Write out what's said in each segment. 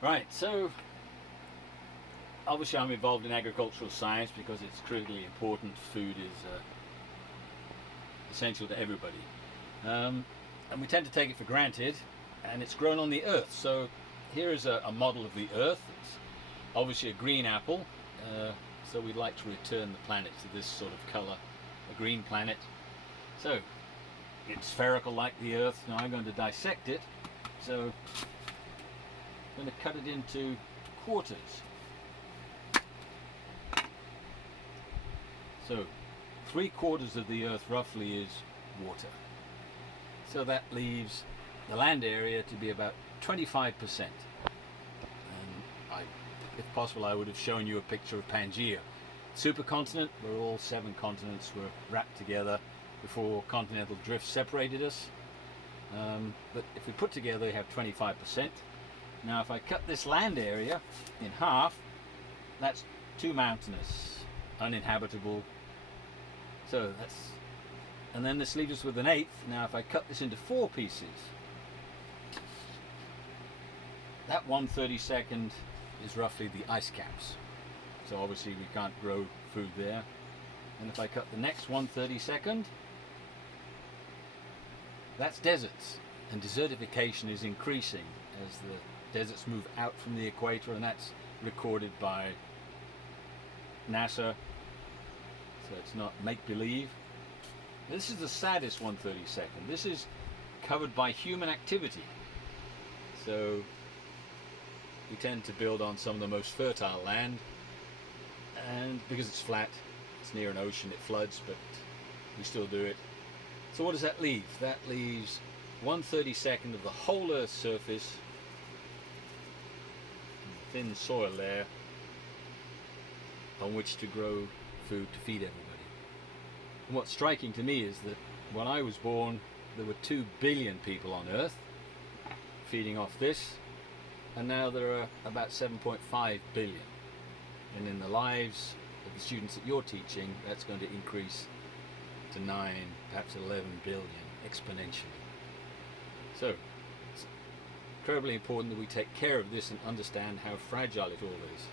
Right, so obviously I'm involved in agricultural science because it's critically important. Food is essential to everybody. And we tend to take it for granted, and it's grown on the earth. So here is a model of the earth. It's obviously a green apple, so we'd like to return the planet to this sort of color, a green planet. So it's spherical like the earth. Now I'm going to dissect it. So I'm going to cut it into quarters. So 3/4 of the earth roughly is water. So that leaves the land area to be about 25%. And if possible, I would have shown you a picture of Pangaea. Supercontinent, where all 7 continents were wrapped together before continental drift separated us. But if we put together, we have 25%. Now, if I cut this land area in half, that's too mountainous, uninhabitable. So that's, and then this leaves us with 1/8. Now, if I cut this into 4 pieces, that 1/32 is roughly the ice caps. So obviously we can't grow food there. And if I cut the next 1/32, that's deserts. And desertification is increasing as the deserts move out from the equator, and that's recorded by NASA. So it's not make-believe. This is the saddest 1/32. This is covered by human activity. So we tend to build on some of the most fertile land, and because it's flat, it's near an ocean, it floods, but we still do it. So what does that leave? That leaves 1/32 of the whole Earth's surface, thin soil there, on which to grow food to feed everybody. And what's striking to me is that when I was born, there were 2 billion people on Earth feeding off this, and now there are about 7.5 billion. And in the lives of the students that you're teaching, that's going to increase to 9, perhaps 11 billion exponentially. So it's incredibly important that we take care of this and understand how fragile it all is.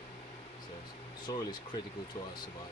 So soil is critical to our survival.